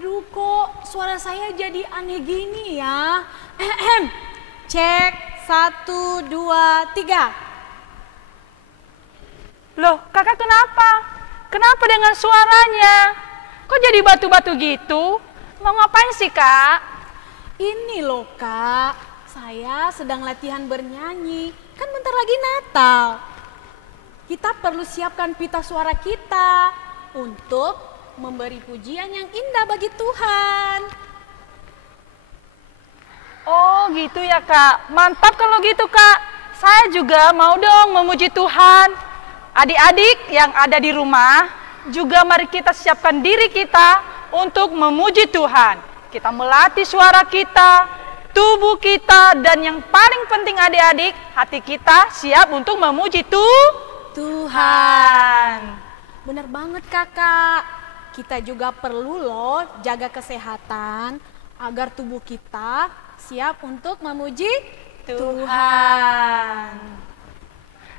Aduh, kok suara saya jadi aneh gini ya? Ehem. Cek, 1, 2, 3. Loh, kakak kenapa? Kenapa dengan suaranya? Kok jadi batu-batu gitu? Mau ngapain sih, Kak? Ini loh, Kak. Saya sedang latihan bernyanyi. Kan bentar lagi Natal. Kita perlu siapkan pita suara kita untuk memberi pujian yang indah bagi Tuhan. Oh gitu ya Kak, mantap kalau gitu Kak. Saya juga mau dong memuji Tuhan. Adik-adik yang ada di rumah, juga mari kita siapkan diri kita untuk memuji Tuhan. Kita melatih suara kita, tubuh kita, dan yang paling penting adik-adik, hati kita siap untuk memuji Tuhan. Benar banget Kakak. Kita juga perlu loh jaga kesehatan agar tubuh kita siap untuk memuji Tuhan.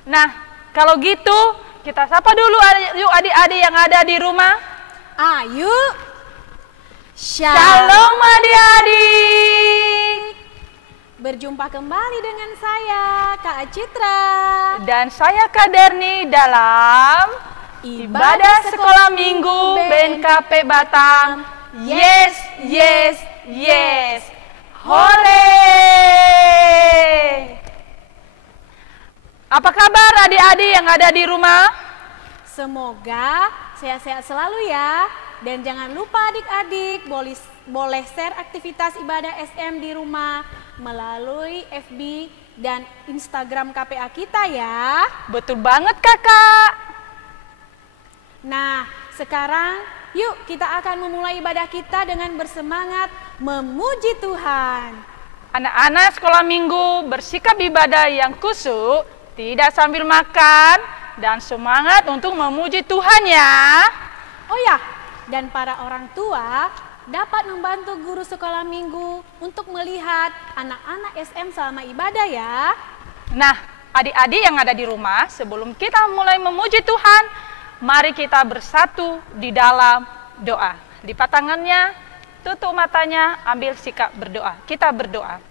Nah, kalau gitu kita sapa dulu yuk adik-adik yang ada di rumah. Ayo. Shalom adik-adik. Berjumpa kembali dengan saya, Kak Citra. Dan saya Kak Derni dalam Ibadah Sekolah Minggu BNKP Batam. Yes, yes, yes. Hore! Apa kabar adik-adik yang ada di rumah? Semoga sehat-sehat selalu ya. Dan jangan lupa adik-adik boleh share aktivitas ibadah SM di rumah melalui FB dan Instagram KPA kita ya. Betul banget kakak. Nah, sekarang yuk kita akan memulai ibadah kita dengan bersemangat memuji Tuhan. Anak-anak sekolah minggu bersikap ibadah yang khusyuk, tidak sambil makan, dan semangat untuk memuji Tuhan ya. Oh ya, dan para orang tua dapat membantu guru sekolah minggu untuk melihat anak-anak SM selama ibadah ya. Nah, adik-adik yang ada di rumah, sebelum kita mulai memuji Tuhan, mari kita bersatu di dalam doa. Lipat tangannya, tutup matanya, ambil sikap berdoa. Kita berdoa.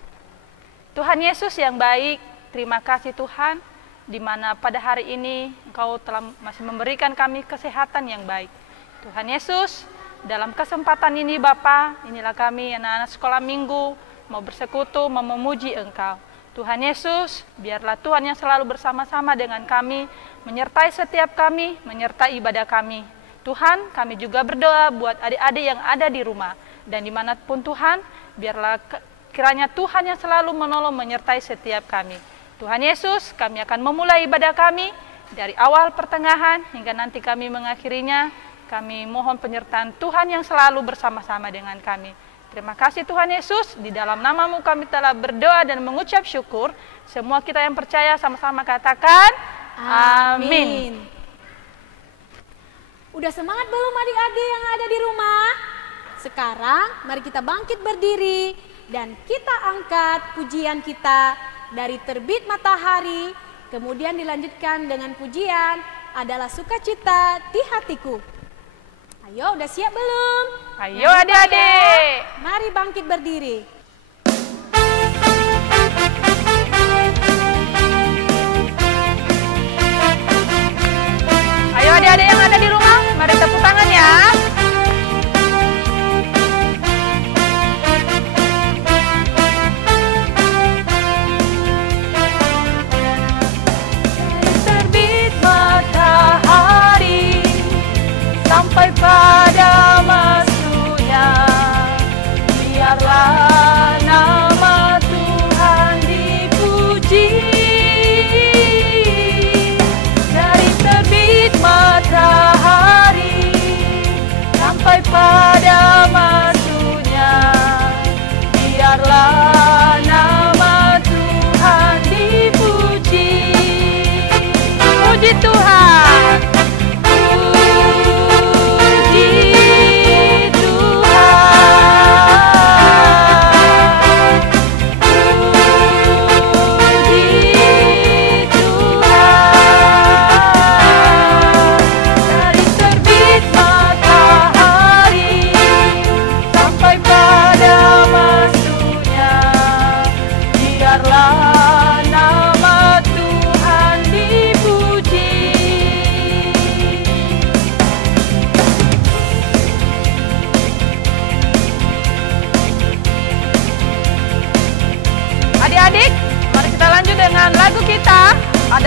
Tuhan Yesus yang baik, terima kasih Tuhan, di mana pada hari ini Engkau telah masih memberikan kami kesehatan yang baik. Tuhan Yesus, dalam kesempatan ini Bapa, inilah kami anak-anak sekolah minggu mau bersekutu, mau memuji Engkau. Tuhan Yesus, biarlah Tuhan yang selalu bersama-sama dengan kami, menyertai setiap kami, menyertai ibadah kami. Tuhan, kami juga berdoa buat adik-adik yang ada di rumah. Dan dimanapun Tuhan, biarlah kiranya Tuhan yang selalu menolong, menyertai setiap kami. Tuhan Yesus, kami akan memulai ibadah kami dari awal pertengahan hingga nanti kami mengakhirinya. Kami mohon penyertaan Tuhan yang selalu bersama-sama dengan kami. Terima kasih Tuhan Yesus, di dalam nama-Mu kami telah berdoa dan mengucap syukur. Semua kita yang percaya sama-sama katakan, amin. Udah semangat belum adik-adik yang ada di rumah? Sekarang mari kita bangkit berdiri dan kita angkat pujian kita dari terbit matahari. Kemudian dilanjutkan dengan pujian adalah sukacita di hatiku. Ayo, udah siap belum? Ayo adik-adik. Mari bangkit berdiri. Ayo adik-adik yang ada di rumah, mari tepuk tangan ya. Terbit matahari sampai pada masuknya, biarlah nama Tuhan dipuji. Dari terbit matahari sampai pada masuknya, biarlah nama Tuhan dipuji. Puji Tuhan. Dari terbit matahari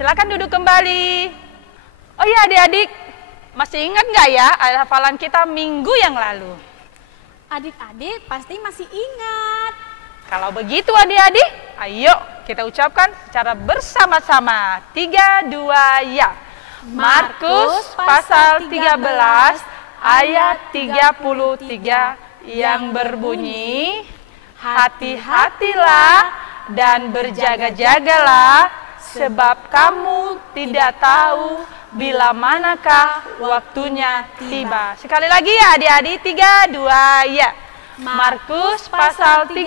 Silakan duduk kembali. Oh ya adik-adik, masih ingat nggak ya hafalan kita minggu yang lalu? Adik-adik pasti masih ingat. Kalau begitu adik-adik, ayo kita ucapkan secara bersama-sama. 3, 2, ya. Markus pasal 13 ayat 33 yang berbunyi, hati-hatilah dan berjaga-jagalah, sebab kamu tidak tahu bila manakah waktunya tiba. Sekali lagi ya adik-adik, 3, 2, ya. Markus pasal 13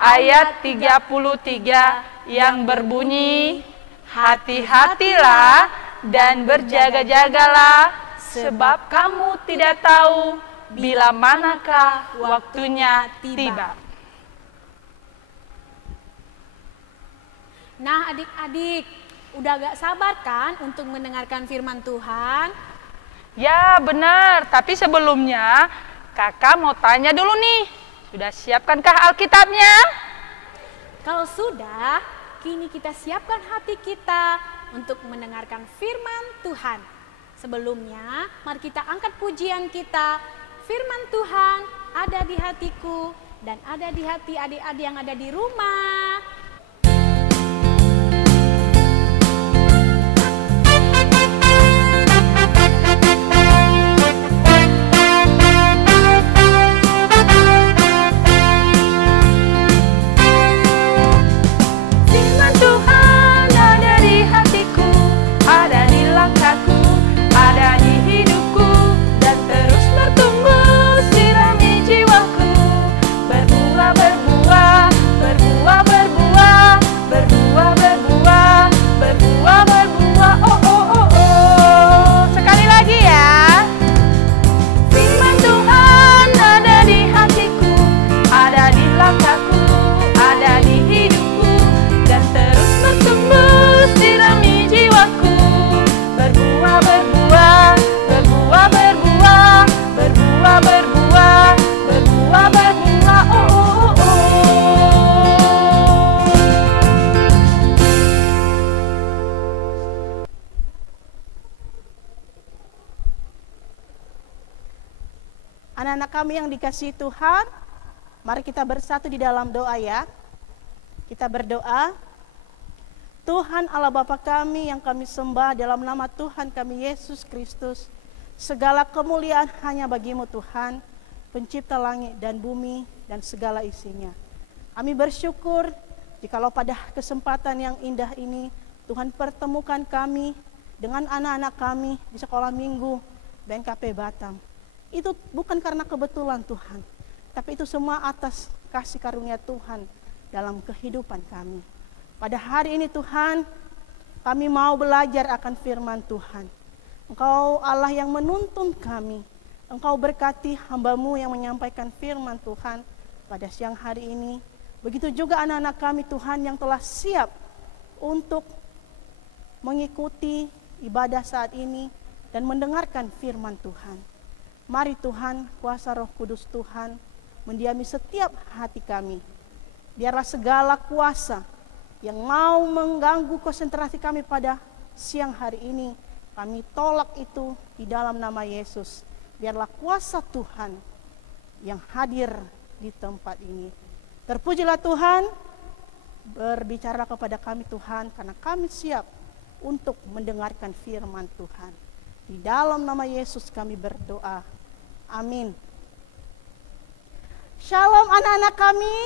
ayat 33 yang berbunyi, hati-hatilah dan berjaga-jagalah, sebab kamu tidak tahu bila manakah waktunya tiba. Nah adik-adik, udah gak sabar kan untuk mendengarkan firman Tuhan? Ya benar, tapi sebelumnya kakak mau tanya dulu nih, sudah siapkankah Alkitabnya? Kalau sudah, kini kita siapkan hati kita untuk mendengarkan firman Tuhan. Sebelumnya, mari kita angkat pujian kita. Firman Tuhan ada di hatiku dan ada di hati adik-adik yang ada di rumah. Anak-anak kami yang dikasihi Tuhan, mari kita bersatu di dalam doa ya. Kita berdoa. Tuhan Allah Bapa kami yang kami sembah dalam nama Tuhan kami Yesus Kristus. Segala kemuliaan hanya bagimu Tuhan, pencipta langit dan bumi dan segala isinya. Kami bersyukur jikalau pada kesempatan yang indah ini Tuhan pertemukan kami dengan anak-anak kami di sekolah minggu BNKP Batam. Itu bukan karena kebetulan Tuhan, tapi itu semua atas kasih karunia Tuhan dalam kehidupan kami. Pada hari ini Tuhan, kami mau belajar akan firman Tuhan. Engkau Allah yang menuntun kami. Engkau berkati hamba-Mu yang menyampaikan firman Tuhan pada siang hari ini. Begitu juga anak-anak kami Tuhan yang telah siap untuk mengikuti ibadah saat ini dan mendengarkan firman Tuhan. Mari Tuhan, kuasa Roh Kudus Tuhan mendiami setiap hati kami. Biarlah segala kuasa yang mau mengganggu konsentrasi kami pada siang hari ini, kami tolak itu di dalam nama Yesus. Biarlah kuasa Tuhan yang hadir di tempat ini. Terpujilah Tuhan, berbicara kepada kami Tuhan, karena kami siap untuk mendengarkan firman Tuhan. Di dalam nama Yesus kami berdoa. Amin. Shalom anak-anak kami.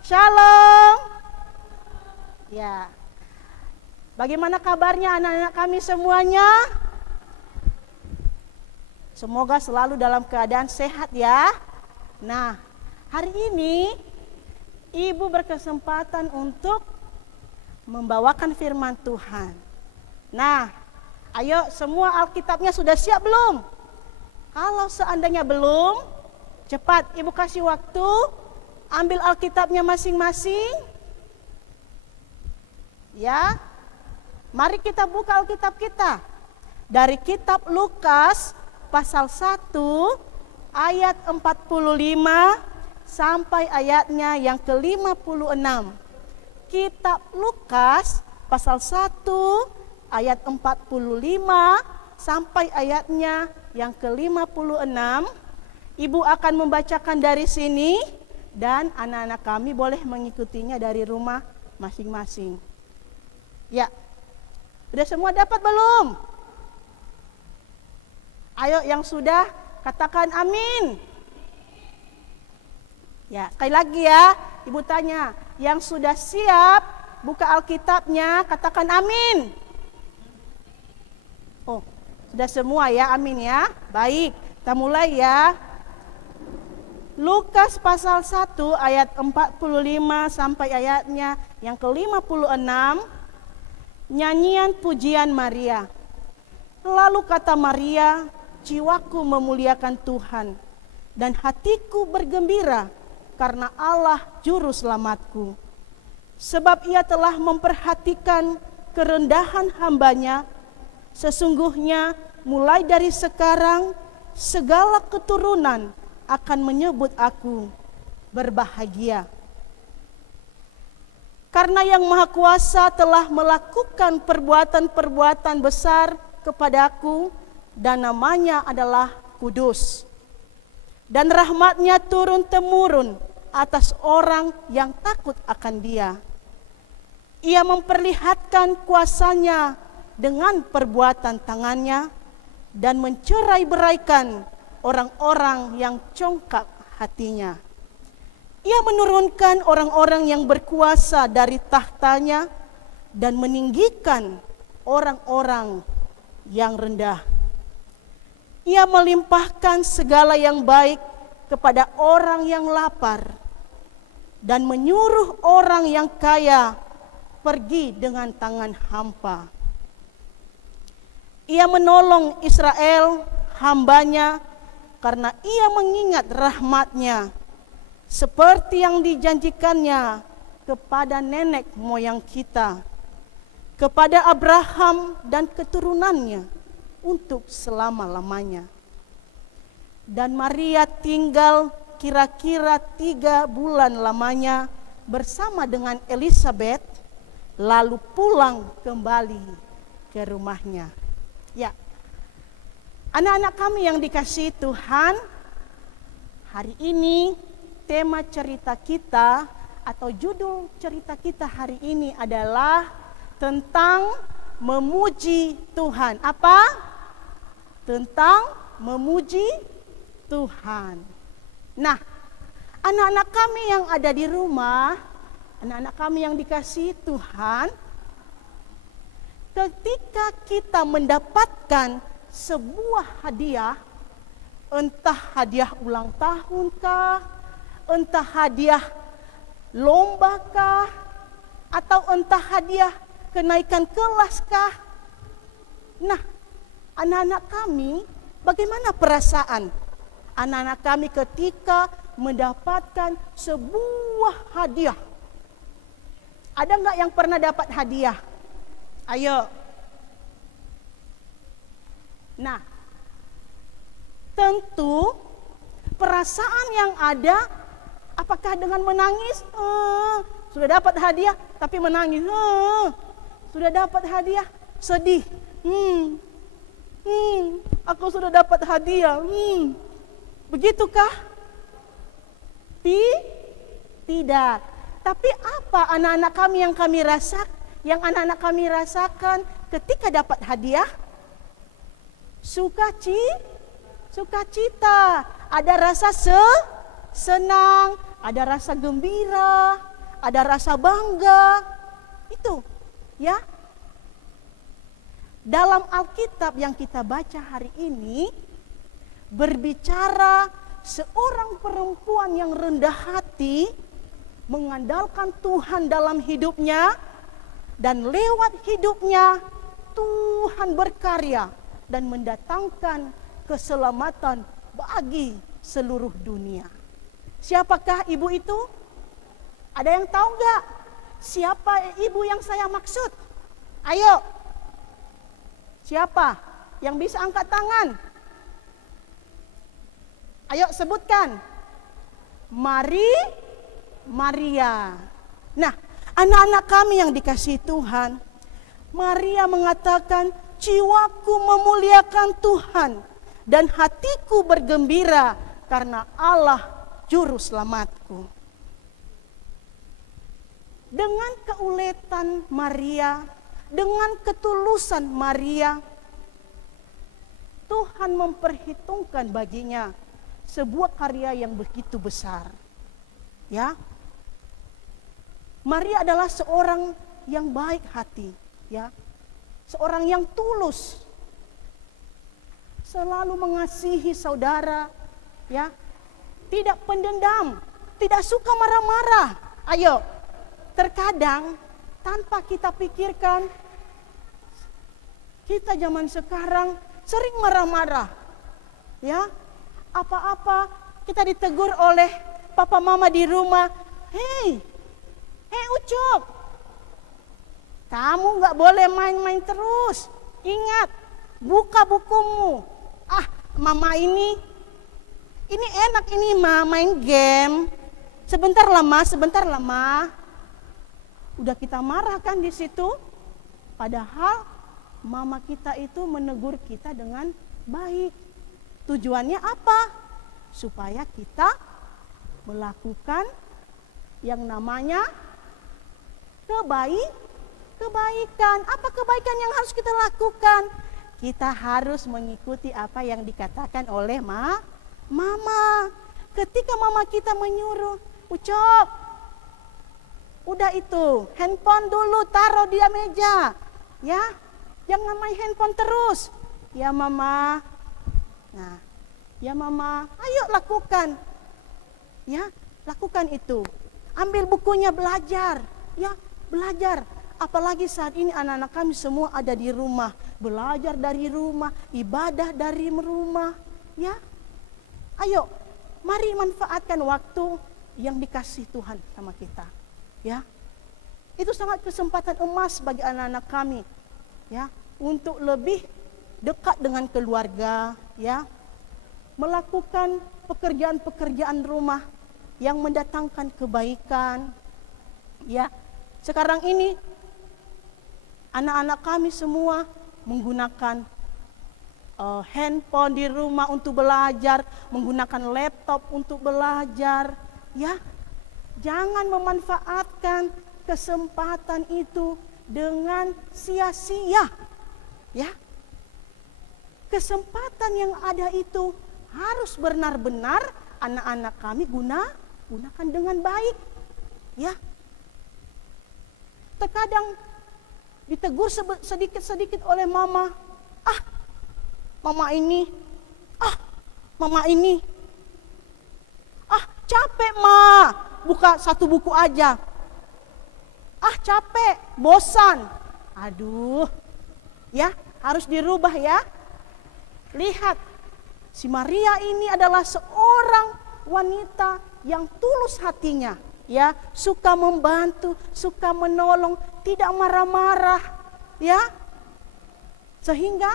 Shalom. Ya. Bagaimana kabarnya anak-anak kami semuanya? Semoga selalu dalam keadaan sehat ya. Nah, hari ini Ibu berkesempatan untuk membawakan firman Tuhan. Nah, ayo semua Alkitabnya sudah siap belum? Kalau seandainya belum, cepat Ibu kasih waktu, ambil Alkitabnya masing-masing. Ya, mari kita buka Alkitab kita. Dari kitab Lukas pasal 1 ayat 45 sampai ayatnya yang ke-56. kitab Lukas pasal 1 ayat 45 sampai ayatnya yang ke-56. Ibu akan membacakan dari sini dan anak-anak kami boleh mengikutinya dari rumah masing-masing. Ya, sudah semua dapat belum? Ayo yang sudah katakan amin. Ya, sekali lagi ya, ibu tanya, yang sudah siap buka Alkitabnya, katakan amin. Oh, sudah semua ya, amin ya. Baik, kita mulai ya. Lukas pasal 1 ayat 45 sampai ayatnya yang ke-56, nyanyian pujian Maria. Lalu kata Maria, jiwaku memuliakan Tuhan dan hatiku bergembira karena Allah juru selamatku. Sebab ia telah memperhatikan kerendahan hambanya. Sesungguhnya mulai dari sekarang segala keturunan akan menyebut aku berbahagia. Karena yang Maha Kuasa telah melakukan perbuatan-perbuatan besar kepadaku dan namanya adalah kudus. Dan rahmatnya turun-temurun atas orang yang takut akan Dia. Ia memperlihatkan kuasanya dengan perbuatan tangannya dan mencerai-beraikan orang-orang yang congkak hatinya. Ia menurunkan orang-orang yang berkuasa dari tahtanya dan meninggikan orang-orang yang rendah. Ia melimpahkan segala yang baik kepada orang yang lapar dan menyuruh orang yang kaya pergi dengan tangan hampa. Ia menolong Israel hambanya karena ia mengingat rahmatnya seperti yang dijanjikannya kepada nenek moyang kita, kepada Abraham dan keturunannya untuk selama-lamanya. Dan Maria tinggal kira-kira 3 bulan lamanya bersama dengan Elisabeth, lalu pulang kembali ke rumahnya. Ya, anak-anak kami yang dikasihi Tuhan, hari ini tema cerita kita atau judul cerita kita hari ini adalah tentang memuji Tuhan. Apa? Tentang memuji Tuhan. Nah, anak-anak kami yang ada di rumah, anak-anak kami yang dikasihi Tuhan, ketika kita mendapatkan sebuah hadiah, entah hadiah ulang tahun kah, entah hadiah lomba kah, atau entah hadiah kenaikan kelas kah. Nah, anak-anak kami, bagaimana perasaan anak-anak kami ketika mendapatkan sebuah hadiah? Ada nggak yang pernah dapat hadiah? Ayo. Nah, tentu perasaan yang ada, apakah dengan menangis? Sudah dapat hadiah tapi menangis. Sudah dapat hadiah, sedih. Aku sudah dapat hadiah. Begitukah? Tidak. Tapi apa anak-anak kami yang anak-anak kami rasakan ketika dapat hadiah? Sukacita. Ada rasa senang, ada rasa gembira, ada rasa bangga. Itu, ya. Dalam Alkitab yang kita baca hari ini berbicara seorang perempuan yang rendah hati, mengandalkan Tuhan dalam hidupnya, dan lewat hidupnya Tuhan berkarya dan mendatangkan keselamatan bagi seluruh dunia. Siapakah ibu itu? Ada yang tahu nggak? Siapa ibu yang saya maksud? Ayo. Siapa yang bisa angkat tangan? Ayo sebutkan. Maria. Nah, Anak-anak kami yang dikasihi Tuhan, Maria mengatakan, jiwaku memuliakan Tuhan dan hatiku bergembira karena Allah juru selamatku. Dengan keuletan Maria, dengan ketulusan Maria, Tuhan memperhitungkan baginya sebuah karya yang begitu besar. Ya, Maria adalah seorang yang baik hati, ya, seorang yang tulus, selalu mengasihi saudara, ya, tidak pendendam, tidak suka marah-marah. Ayo, terkadang tanpa kita pikirkan, kita zaman sekarang sering marah-marah, ya, apa-apa kita ditegur oleh papa mama di rumah, hei Ucup, kamu gak boleh main-main terus. Ingat, buka bukumu. Ah, mama ini enak ini main game. Sebentar lama. Udah kita marahkan di situ. Padahal mama kita itu menegur kita dengan baik. Tujuannya apa? Supaya kita melakukan yang namanya kebaikan. Apa kebaikan yang harus kita lakukan? Kita harus mengikuti apa yang dikatakan oleh mama. Ketika mama kita menyuruh, Ucok, udah itu, handphone dulu taruh di meja. Ya, jangan main handphone terus. Ya mama. Nah, ya mama, ayo lakukan. Ya, lakukan itu. Ambil bukunya, belajar. Ya, belajar. Apalagi saat ini anak-anak kami semua ada di rumah. Belajar dari rumah, ibadah dari rumah. Ya, ayo, mari manfaatkan waktu yang dikasih Tuhan sama kita. Ya, itu sangat kesempatan emas bagi anak-anak kami. Ya, untuk lebih dekat dengan keluarga. Ya, melakukan pekerjaan-pekerjaan rumah yang mendatangkan kebaikan. Ya, sekarang ini anak-anak kami semua menggunakan handphone di rumah untuk belajar, menggunakan laptop untuk belajar. Ya, jangan memanfaatkan kesempatan itu dengan sia-sia. Ya, kesempatan yang ada itu harus benar-benar anak-anak kami gunakan dengan baik. Ya, terkadang ditegur sedikit-sedikit oleh mama. Mama ini. Capek ma, buka satu buku aja. Capek, bosan. Aduh, ya harus dirubah ya. Lihat, si Maria ini adalah seorang wanita yang tulus hatinya. Ya, suka membantu, suka menolong, tidak marah-marah, ya. Sehingga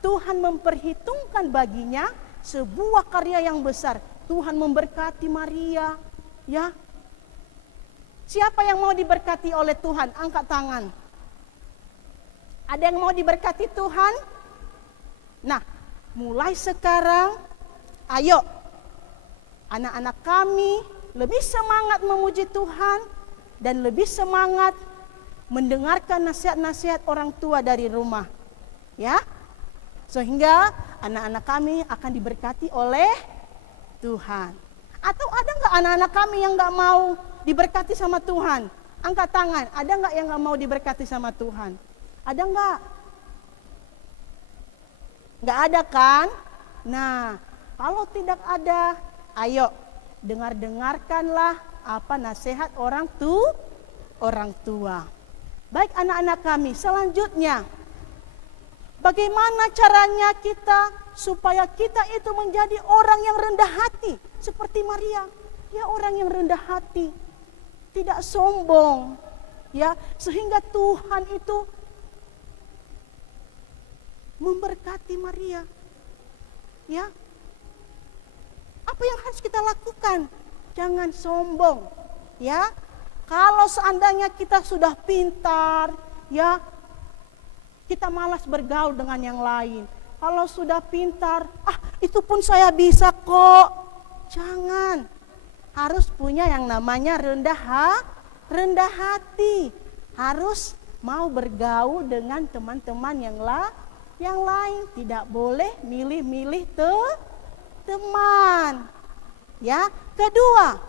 Tuhan memperhitungkan baginya sebuah karya yang besar. Tuhan memberkati Maria, ya. Siapa yang mau diberkati oleh Tuhan? Angkat tangan. Ada yang mau diberkati Tuhan? Nah, mulai sekarang, ayo, anak-anak kami lebih semangat memuji Tuhan dan lebih semangat mendengarkan nasihat-nasihat orang tua dari rumah. Ya, sehingga anak-anak kami akan diberkati oleh Tuhan. Atau ada nggak anak-anak kami yang nggak mau diberkati sama Tuhan? Angkat tangan. Ada nggak yang nggak mau diberkati sama Tuhan? Ada nggak? Nggak ada kan? Nah, kalau tidak ada, ayo dengarkanlah apa nasihat orang tua. Baik anak-anak kami, selanjutnya bagaimana caranya kita supaya kita itu menjadi orang yang rendah hati seperti Maria. Ya, orang yang rendah hati, tidak sombong, ya, sehingga Tuhan itu memberkati Maria. Ya. Apa yang harus kita lakukan? Jangan sombong, ya. Kalau seandainya kita sudah pintar, ya, kita malas bergaul dengan yang lain. Kalau sudah pintar, itu pun saya bisa kok. Jangan. Harus punya yang namanya rendah hati. Harus mau bergaul dengan teman-teman yang lain. Tidak boleh milih-milih teman. Ya, kedua,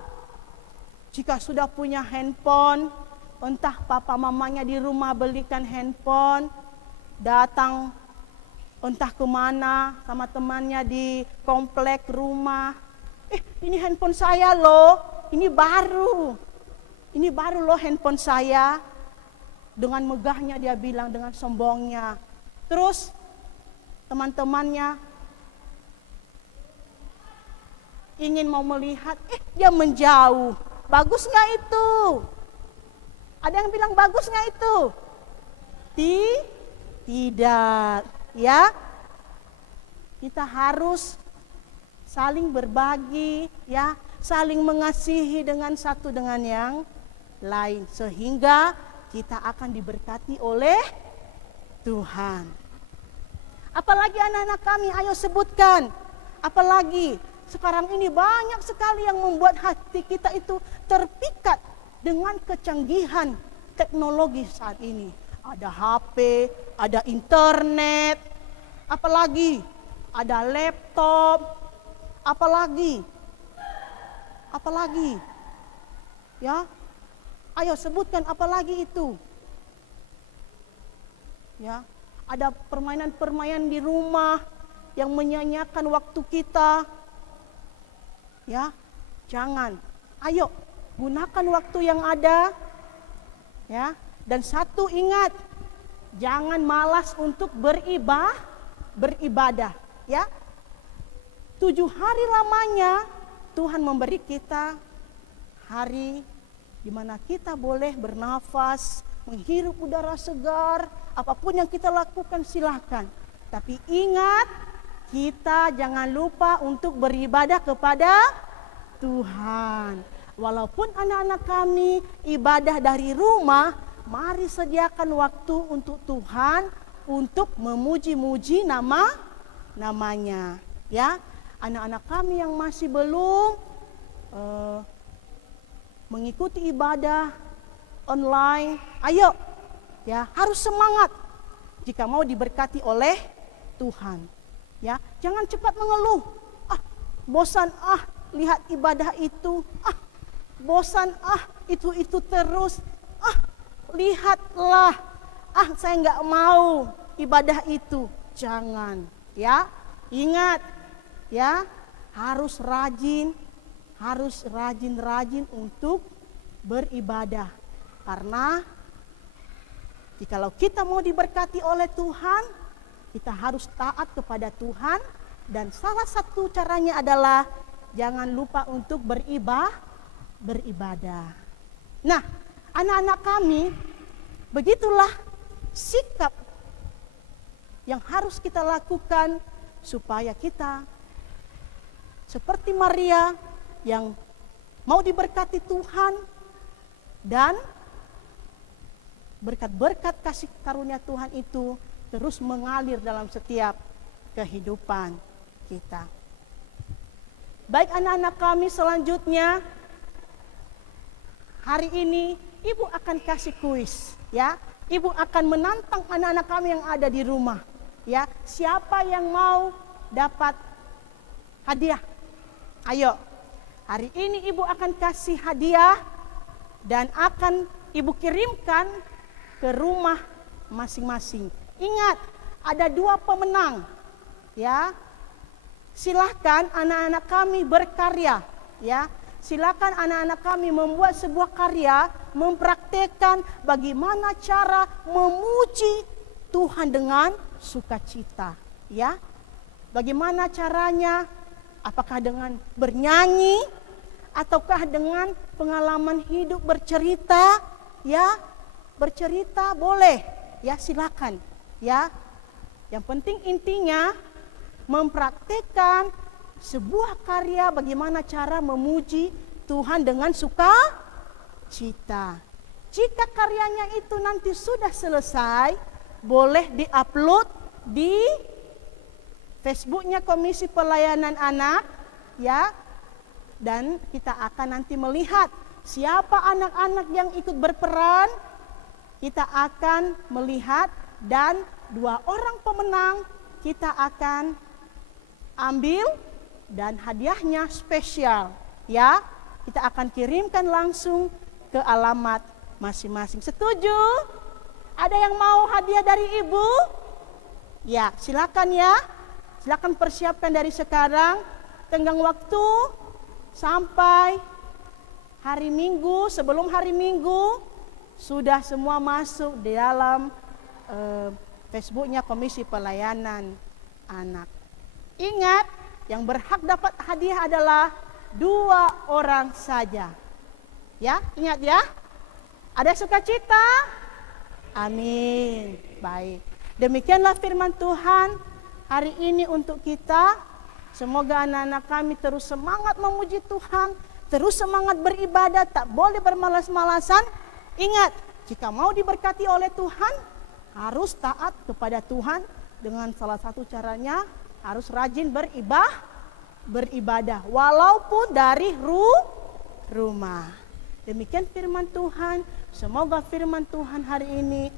jika sudah punya handphone, entah papa mamanya di rumah belikan handphone, datang entah kemana sama temannya di komplek rumah. Ini handphone saya loh, ini baru loh handphone saya. Dengan megahnya dia bilang, dengan sombongnya. Terus teman-temannya ingin mau melihat, dia menjauh. Bagus nggak itu? Ada yang bilang bagus nggak itu? Tidak, ya. Kita harus saling berbagi, ya, saling mengasihi dengan satu dengan yang lain, sehingga kita akan diberkati oleh Tuhan. Apalagi anak-anak kami, ayo sebutkan. Apalagi sekarang ini banyak sekali yang membuat hati kita itu terpikat dengan kecanggihan teknologi saat ini. Ada HP, ada internet, apalagi ada laptop, apalagi, ya, ayo sebutkan apalagi itu, ya, ada permainan-permainan di rumah yang menyanyiakan waktu kita, ya, jangan, ayo gunakan waktu yang ada, ya. Dan satu ingat, jangan malas untuk beribadah, ya. 7 hari lamanya Tuhan memberi kita hari di mana kita boleh bernafas, menghirup udara segar, apapun yang kita lakukan silakan. Tapi ingat, kita jangan lupa untuk beribadah kepada Tuhan. Walaupun anak-anak kami ibadah dari rumah, mari sediakan waktu untuk Tuhan untuk memuji-muji namanya, ya. Anak-anak kami yang masih belum mengikuti ibadah online, ayo, ya, harus semangat jika mau diberkati oleh Tuhan, ya. Jangan cepat mengeluh, bosan, lihat ibadah itu, bosan, itu terus, lihatlah, saya nggak mau ibadah itu. Jangan, ya. Ingat, ya, harus rajin untuk beribadah. Karena jikalau kita mau diberkati oleh Tuhan, kita harus taat kepada Tuhan. Dan salah satu caranya adalah jangan lupa untuk beribadah. Nah, anak-anak kami, begitulah sikap yang harus kita lakukan supaya kita seperti Maria yang mau diberkati Tuhan, dan berkat-berkat kasih karunia Tuhan itu terus mengalir dalam setiap kehidupan kita. Baik anak-anak kami, selanjutnya hari ini Ibu akan kasih kuis, ya. Ibu akan menantang anak-anak kami yang ada di rumah, ya. Siapa yang mau dapat hadiah? Ayo, hari ini Ibu akan kasih hadiah dan akan Ibu kirimkan ke rumah masing-masing. Ingat, ada 2 pemenang, ya. Silahkan anak-anak kami berkarya, ya. Silakan anak-anak kami membuat sebuah karya, mempraktekkan bagaimana cara memuji Tuhan dengan sukacita, ya. Bagaimana caranya? Apakah dengan bernyanyi ataukah dengan pengalaman hidup bercerita, ya? Bercerita boleh, ya, silakan, ya. Yang penting intinya mempraktekkan sebuah karya bagaimana cara memuji Tuhan dengan cita. Jika karyanya itu nanti sudah selesai, boleh diupload di Facebooknya Komisi Pelayanan Anak, ya. Dan kita akan nanti melihat siapa anak-anak yang ikut berperan. Kita akan melihat dan 2 orang pemenang kita akan ambil dan hadiahnya spesial, ya. Kita akan kirimkan langsung ke alamat masing-masing. Setuju? Ada yang mau hadiah dari ibu? Ya, silakan ya. Silakan persiapkan dari sekarang. Tenggang waktu sampai hari Minggu, sebelum hari Minggu sudah semua masuk di dalam Facebooknya Komisi Pelayanan Anak. Ingat, yang berhak dapat hadiah adalah 2 orang saja. Ya, ingat ya. Ada sukacita? Amin. Baik. Demikianlah firman Tuhan hari ini untuk kita. Semoga anak-anak kami terus semangat memuji Tuhan, terus semangat beribadah, tak boleh bermalas-malasan. Ingat, jika mau diberkati oleh Tuhan, harus taat kepada Tuhan. Dengan salah satu caranya, harus rajin beribadah, walaupun dari rumah. Demikian firman Tuhan. Semoga firman Tuhan hari ini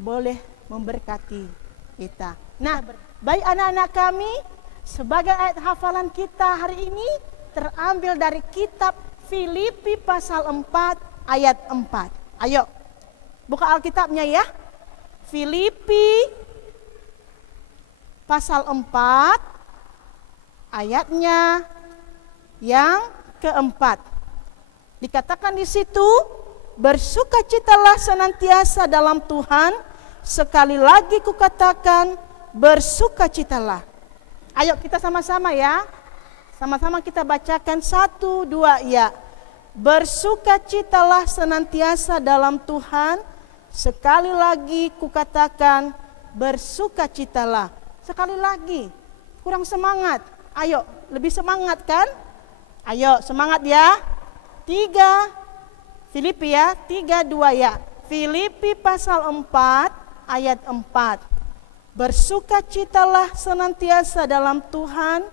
boleh memberkati kita. Nah, baik anak-anak kami, sebagai ayat hafalan kita hari ini terambil dari kitab Filipi pasal 4 ayat 4. Ayo, buka Alkitabnya ya. Filipi pasal 4 ayatnya yang keempat. Dikatakan di situ, bersukacitalah senantiasa dalam Tuhan. Sekali lagi kukatakan, bersukacitalah. Ayo kita sama-sama ya. Sama-sama kita bacakan 1, 2 ya. Bersukacitalah senantiasa dalam Tuhan. Sekali lagi kukatakan, bersukacitalah. Sekali lagi, kurang semangat. Ayo, lebih semangat kan? Ayo, semangat ya. 3, Filipi ya, 3, 2 ya. Filipi pasal 4 ayat 4. Bersukacitalah senantiasa dalam Tuhan.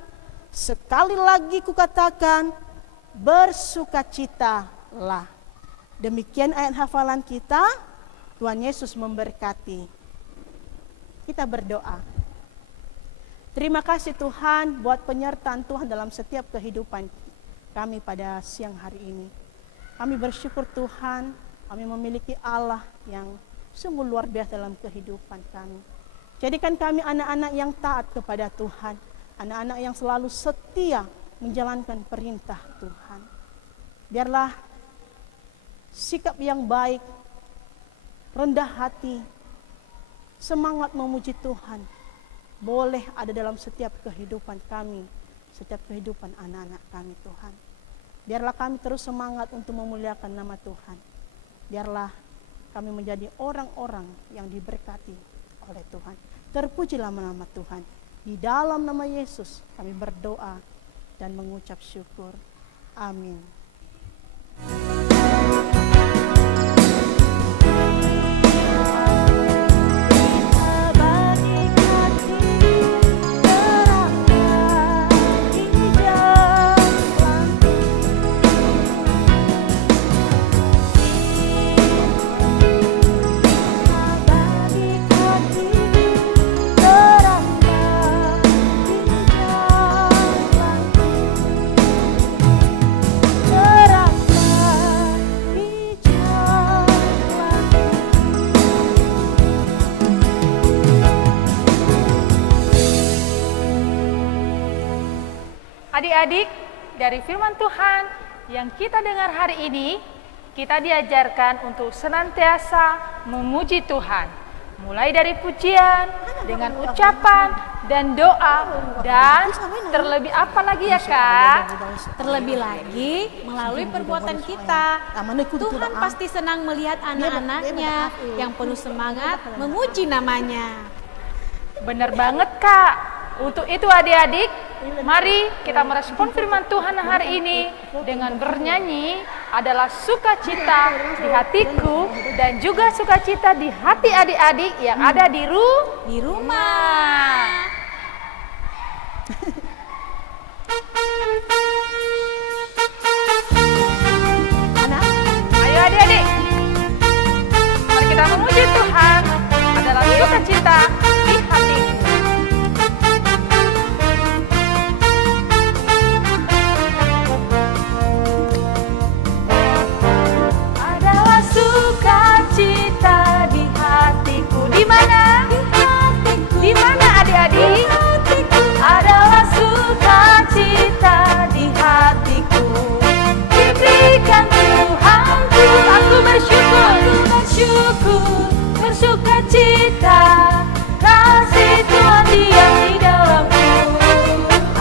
Sekali lagi kukatakan, bersukacitalah. Demikian ayat hafalan kita. Tuhan Yesus memberkati. Kita berdoa. Terima kasih Tuhan buat penyertaan Tuhan dalam setiap kehidupan kami pada siang hari ini. Kami bersyukur Tuhan, kami memiliki Allah yang sungguh luar biasa dalam kehidupan kami. Jadikan kami anak-anak yang taat kepada Tuhan, anak-anak yang selalu setia menjalankan perintah Tuhan. Biarlah sikap yang baik, rendah hati, semangat memuji Tuhan boleh ada dalam setiap kehidupan kami, setiap kehidupan anak-anak kami Tuhan. Biarlah kami terus semangat untuk memuliakan nama Tuhan. Biarlah kami menjadi orang-orang yang diberkati oleh Tuhan. Terpujilah nama Tuhan. Di dalam nama Yesus kami berdoa dan mengucap syukur. Amin. Adik-adik, dari firman Tuhan yang kita dengar hari ini, kita diajarkan untuk senantiasa memuji Tuhan. Mulai dari pujian, dengan ucapan, dan doa, dan terlebih apa lagi ya Kak? Terlebih lagi melalui perbuatan kita. Tuhan pasti senang melihat anak-anaknya yang penuh semangat memuji namanya. Benar banget Kak. Untuk itu adik-adik, Mari kita merespon firman Tuhan hari ini dengan bernyanyi adalah sukacita di hatiku dan juga sukacita di hati adik-adik yang ada di rumah. Ayo adik-adik, mari kita memuji Tuhan adalah sukacita di hatiku. Adalah sukacita di hatiku. Di mana? Di hatiku. Di mana adik-adik? Adalah sukacita di hatiku. Diberikan Tuhanku, aku bersyukur, bersukacita, kasih Tuhan diam di dalamku.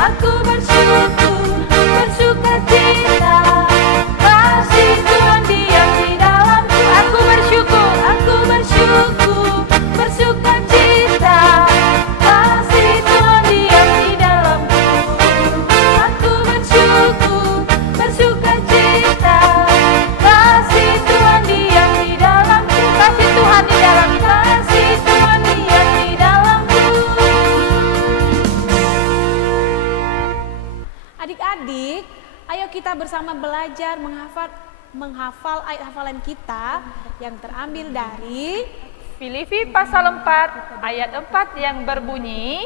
Aku bersyukur, bersukacita, kasih Tuhan diam di dalamku. Aku bersyukur, bersukacita, kasih Tuhan diam di dalamku. Aku bersyukur, bersukacita, kasih Tuhan diam di dalamku. Kasih Tuhan di dalam, kasih Tuhan diam di dalamku. Adik-adik, ayo kita bersama belajar menghafal ayat hafalan kita yang terambil dari Filipi pasal 4 ayat 4 yang berbunyi,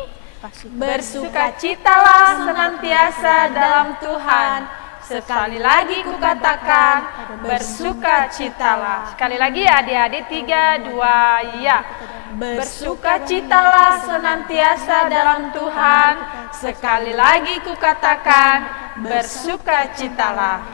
bersukacitalah senantiasa dalam Tuhan. Sekali lagi kukatakan, bersukacitalah. Sekali lagi ya adik-adik, 3, 2, ya. Bersukacitalah senantiasa dalam Tuhan. Sekali lagi kukatakan, bersukacitalah.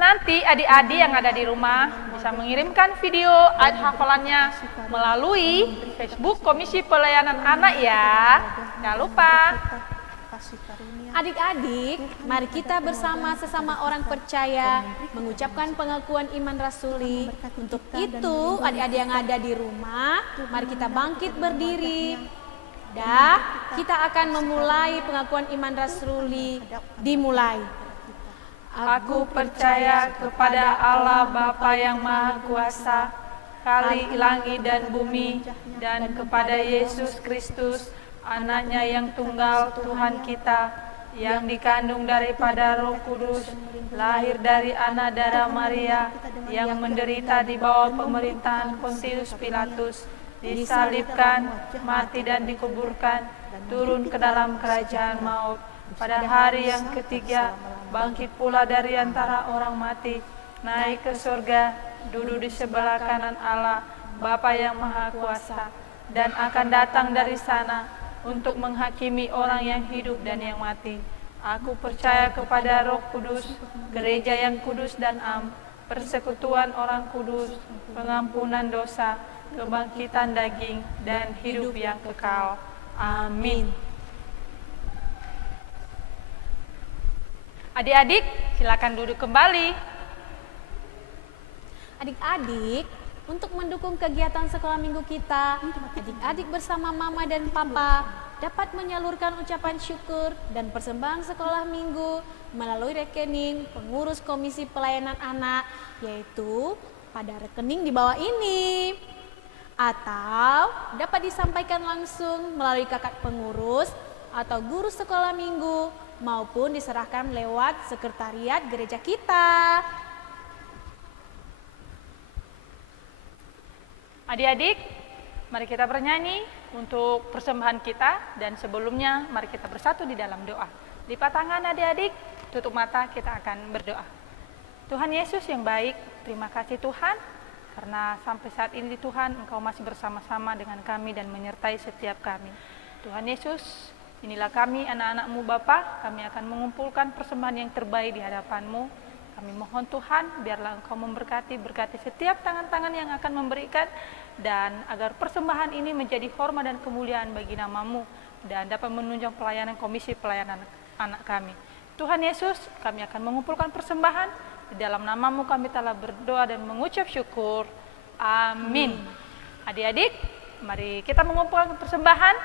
Nanti adik-adik yang ada di rumah bisa mengirimkan video ayat hafalannya melalui Facebook Komisi Pelayanan Anak ya. Jangan lupa. Adik-adik, mari kita bersama sesama orang percaya mengucapkan pengakuan iman rasuli. Untuk itu, adik-adik yang ada di rumah, mari kita bangkit berdiri. Dan kita akan memulai pengakuan iman rasuli. Dimulai. Aku percaya kepada Allah Bapa yang Maha Kuasa, Khalik langit dan bumi, dan kepada Yesus Kristus, Anaknya yang tunggal Tuhan kita, yang dikandung daripada Roh Kudus, lahir dari anak darah Maria, yang menderita di bawah pemerintahan Pontius Pilatus, disalibkan, mati dan dikuburkan, turun ke dalam kerajaan maut. Pada hari yang ketiga, bangkit pula dari antara orang mati, naik ke surga, duduk di sebelah kanan Allah, Bapa yang Maha Kuasa, dan akan datang dari sana untuk menghakimi orang yang hidup dan yang mati. Aku percaya kepada Roh Kudus, gereja yang kudus dan am, persekutuan orang kudus, pengampunan dosa, kebangkitan daging, dan hidup yang kekal. Amin. Adik-adik, silakan duduk kembali. Adik-adik, untuk mendukung kegiatan sekolah minggu kita, adik-adik bersama mama dan papa dapat menyalurkan ucapan syukur dan persembahan sekolah minggu melalui rekening pengurus Komisi Pelayanan Anak, yaitu pada rekening di bawah ini. Atau dapat disampaikan langsung melalui kakak pengurus atau guru sekolah minggu, maupun diserahkan lewat sekretariat gereja kita. Adik-adik, mari kita bernyanyi untuk persembahan kita, dan sebelumnya mari kita bersatu di dalam doa. Lipat tangan adik-adik, tutup mata, kita akan berdoa. Tuhan Yesus yang baik, terima kasih Tuhan, karena sampai saat ini Tuhan Engkau masih bersama-sama dengan kami dan menyertai setiap kami. Tuhan Yesus, inilah kami anak-anak-Mu Bapa, kami akan mengumpulkan persembahan yang terbaik di hadapan-Mu. Kami mohon Tuhan, biarlah Engkau berkati setiap tangan-tangan yang akan memberikan, dan agar persembahan ini menjadi hormat dan kemuliaan bagi nama-Mu, dan dapat menunjang pelayanan Komisi Pelayanan Anak kami. Tuhan Yesus, kami akan mengumpulkan persembahan, di dalam nama-Mu kami telah berdoa dan mengucap syukur. Amin. Adik-adik, mari kita mengumpulkan persembahan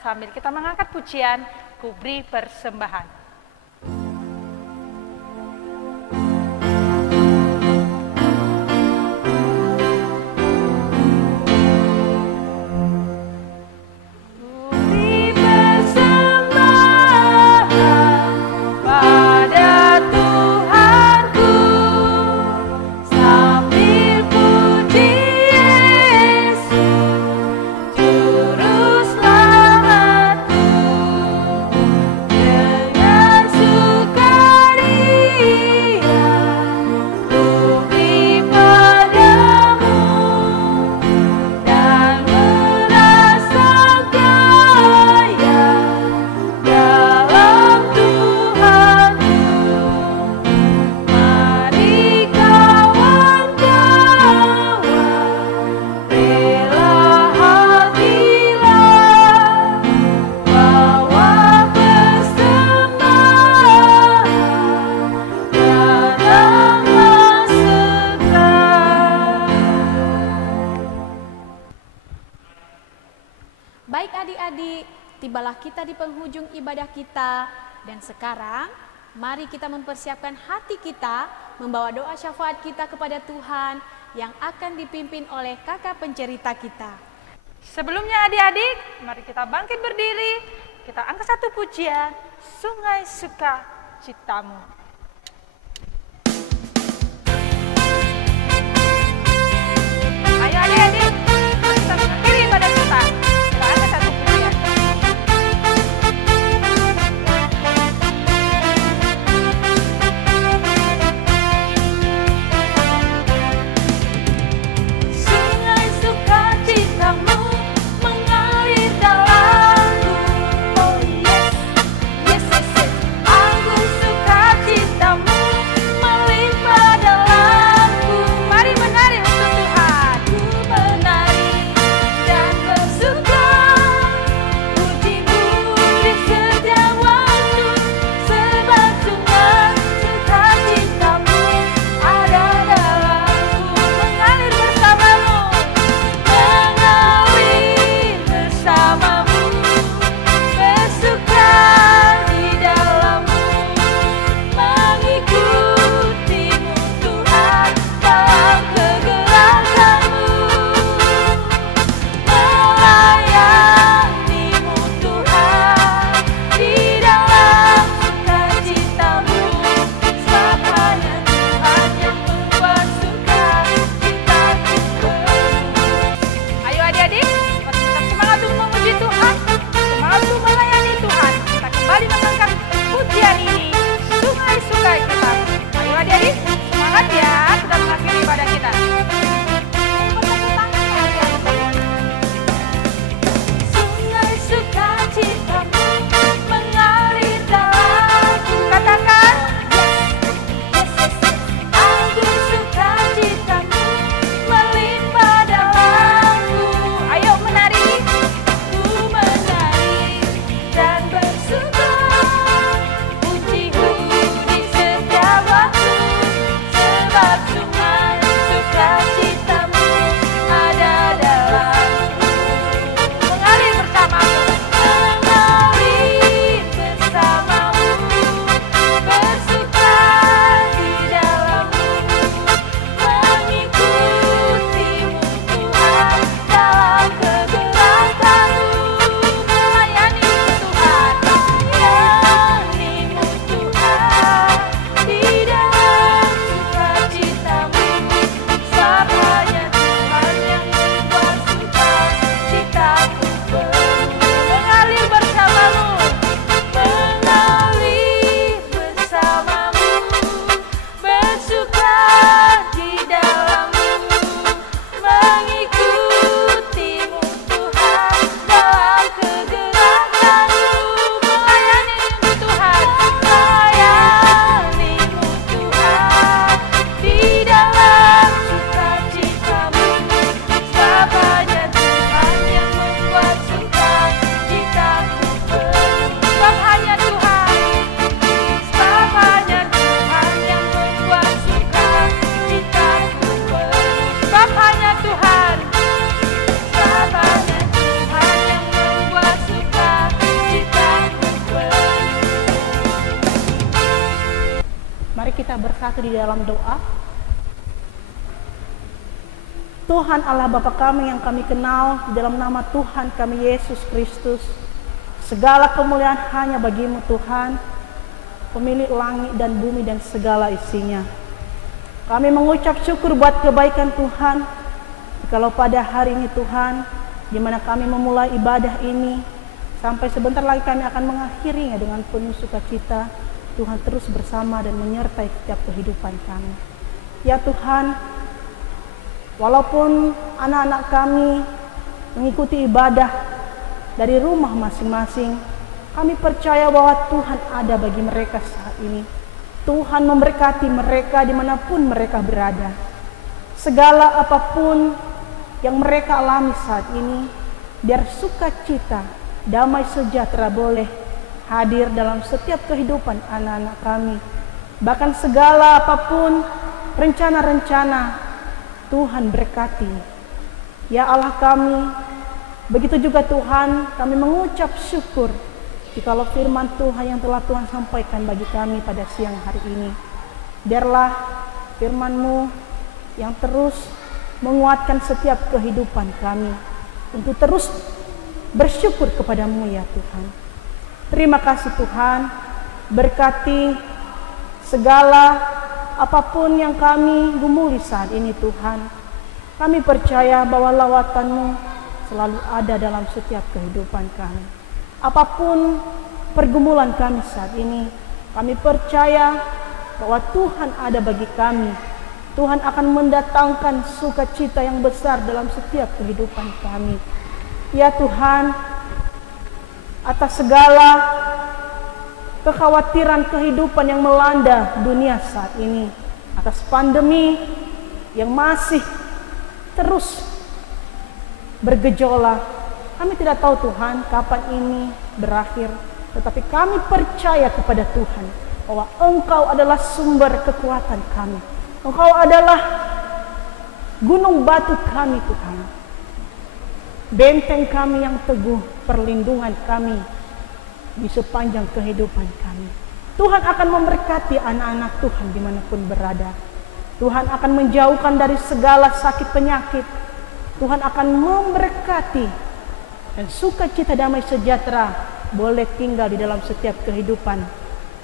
sambil kita mengangkat pujian ku beri persembahan. Baik adik-adik, tibalah kita di penghujung ibadah kita. Dan sekarang, mari kita mempersiapkan hati kita, membawa doa syafaat kita kepada Tuhan yang akan dipimpin oleh kakak pencerita kita. Sebelumnya adik-adik, mari kita bangkit berdiri, kita angkat satu pujian, Sungai Sukacitamu. Ayo adik-adik, kita mengakhiri ibadah kita. Kita angkat satu pujian. Sungai sukacitamu mengalir dalamku. Oh yes, yes, yes, yes. Anggun sukacita. bersatu di dalam doa? Tuhan Allah Bapa kami yang kami kenal, di dalam nama Tuhan kami Yesus Kristus, segala kemuliaan hanya bagimu Tuhan, pemilik langit dan bumi dan segala isinya. Kami mengucap syukur buat kebaikan Tuhan. Kalau pada hari ini Tuhan, di mana kami memulai ibadah ini, sampai sebentar lagi kami akan mengakhirinya dengan penuh sukacita, Tuhan terus bersama dan menyertai setiap kehidupan kami. Ya Tuhan, walaupun anak-anak kami mengikuti ibadah dari rumah masing-masing, kami percaya bahwa Tuhan ada bagi mereka saat ini. Tuhan memberkati mereka dimanapun mereka berada. Segala apapun yang mereka alami saat ini, biar sukacita, damai sejahtera boleh hadir dalam setiap kehidupan anak-anak kami. Bahkan segala apapun rencana-rencana, Tuhan berkati. Ya Allah kami, begitu juga Tuhan, kami mengucap syukur jikalau firman Tuhan yang telah Tuhan sampaikan bagi kami pada siang hari ini. Biarlah firman-Mu yang terus menguatkan setiap kehidupan kami untuk terus bersyukur kepada-Mu ya Tuhan. Terima kasih Tuhan, berkati segala apapun yang kami gumuli saat ini Tuhan. Kami percaya bahwa lawatan-Mu selalu ada dalam setiap kehidupan kami. Apapun pergumulan kami saat ini, kami percaya bahwa Tuhan ada bagi kami. Tuhan akan mendatangkan sukacita yang besar dalam setiap kehidupan kami. Ya Tuhan, atas segala kekhawatiran kehidupan yang melanda dunia saat ini, atas pandemi yang masih terus bergejolak, kami tidak tahu Tuhan kapan ini berakhir, tetapi kami percaya kepada Tuhan bahwa Engkau adalah sumber kekuatan kami. Engkau adalah gunung batu kami Tuhan, benteng kami yang teguh, perlindungan kami di sepanjang kehidupan kami. Tuhan akan memberkati anak-anak Tuhan dimanapun berada. Tuhan akan menjauhkan dari segala sakit penyakit. Tuhan akan memberkati dan sukacita damai sejahtera boleh tinggal di dalam setiap kehidupan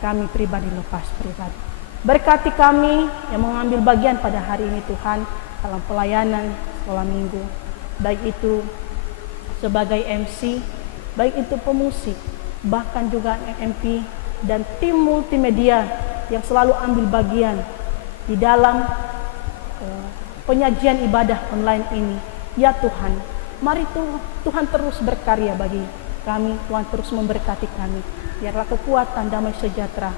kami pribadi lepas pribadi. Berkati kami yang mengambil bagian pada hari ini Tuhan dalam pelayanan sekolah minggu, baik itu sebagai MC, baik itu pemusik, bahkan juga MP dan tim multimedia yang selalu ambil bagian di dalam penyajian ibadah online ini. Ya Tuhan, mari Tuhan terus berkarya bagi kami, Tuhan terus memberkati kami. Biarlah kekuatan damai sejahtera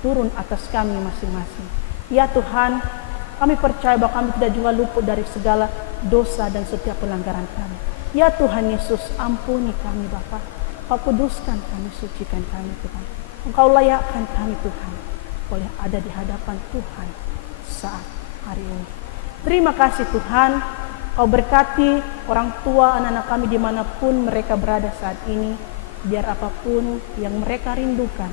turun atas kami masing-masing. Ya Tuhan, kami percaya bahwa kami tidak juga luput dari segala dosa dan setiap pelanggaran kami. Ya Tuhan Yesus, ampuni kami Bapa. Kau kuduskan kami, sucikan kami Tuhan. Engkau layakkan kami Tuhan, boleh ada di hadapan Tuhan saat hari ini. Terima kasih Tuhan, Kau berkati orang tua anak-anak kami dimanapun mereka berada saat ini. Biar apapun yang mereka rindukan,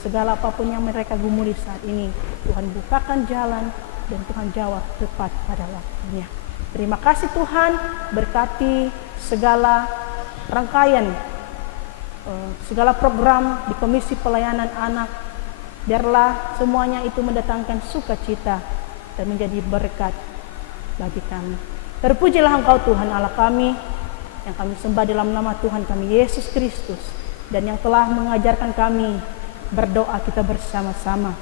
segala apapun yang mereka gumuli saat ini, Tuhan bukakan jalan dan Tuhan jawab tepat pada waktunya. Terima kasih Tuhan, berkati segala rangkaian, segala program di Komisi Pelayanan Anak. Biarlah semuanya itu mendatangkan sukacita dan menjadi berkat bagi kami. Terpujilah Engkau Tuhan Allah kami, yang kami sembah dalam nama Tuhan kami Yesus Kristus, dan yang telah mengajarkan kami berdoa kita bersama-sama.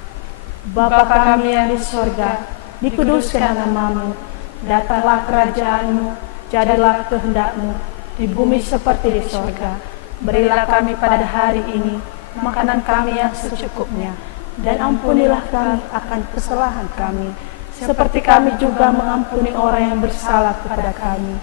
Bapa kami yang di sorga, dikuduskan namamu, datanglah kerajaan-Mu, jadilah kehendak-Mu di bumi seperti di sorga. Berilah kami pada hari ini makanan kami yang secukupnya, dan ampunilah kami akan kesalahan kami, seperti kami juga mengampuni orang yang bersalah kepada kami.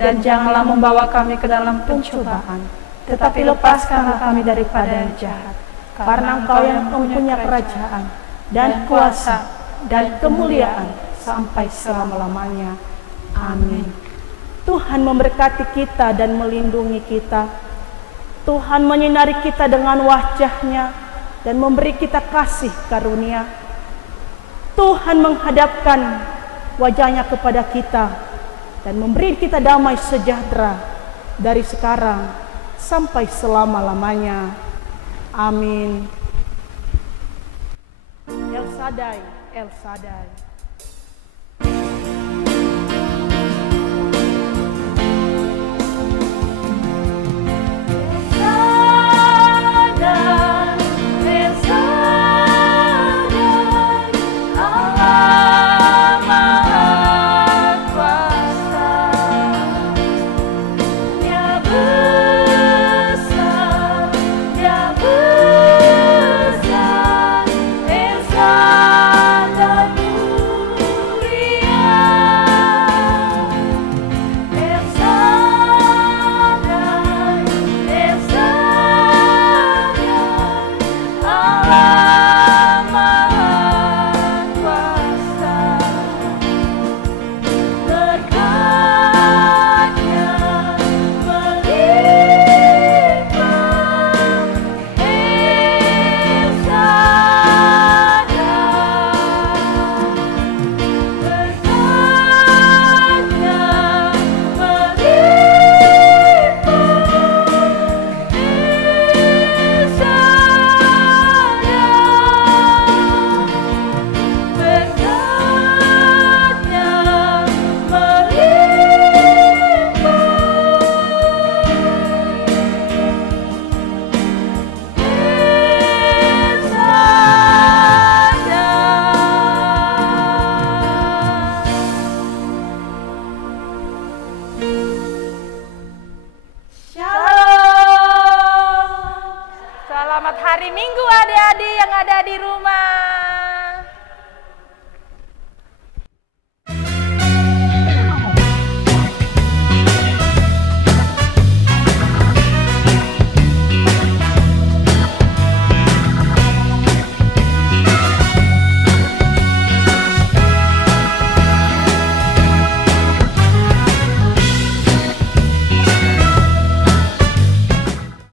Dan janganlah membawa kami ke dalam pencobaan, tetapi lepaskanlah kami daripada yang jahat. Karena Engkau yang mempunyai kerajaan, dan kuasa, dan kemuliaan, sampai selama-lamanya. Amin. Tuhan memberkati kita dan melindungi kita. Tuhan menyinari kita dengan wajah-Nya, dan memberi kita kasih karunia. Tuhan menghadapkan wajahnya kepada kita dan memberi kita damai sejahtera dari sekarang sampai selama-lamanya. Amin. El Shaddai, El Shaddai.